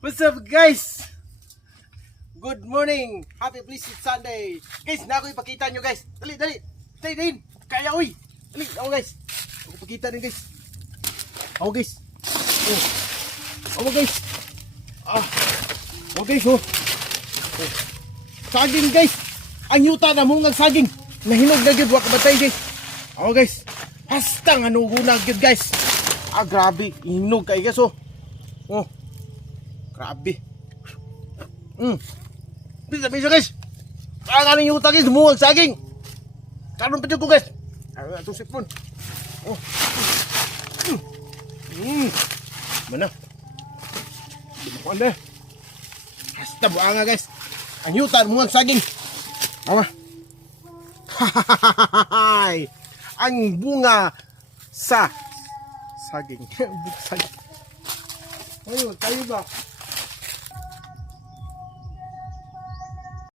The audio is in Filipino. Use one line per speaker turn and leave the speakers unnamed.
What's up guys? Good morning! Happy blessed Sunday! Guys, na ako ipakita nyo guys! Dali, dali! Dali, dali! Kaya uy! Dali, ako guys! Ako ipakita din guys! Ako guys! Oh. Ako guys! Ah! Ako guys oh! Saging guys! Ang yuta na mungang saging! Nahinog na gyud wa kabatay guys! Ako guys! Hasta nga nuhunag gyud guys! Ah, grabe! Hinog kay guys oh! Oh! Grabe. Mm. Bisa bisa guys. Kaya nga yung utang guys, muwag saging. Karon pa ko guys. Ano itong sipon. Oh. Mm. Mm. Mana? Ko anda. Hasta buang nga guys. Ang yuta, muwag saging. Ama. Hahahahay. Ang bunga sa saging. Buk saging. Ayun, tayo ba?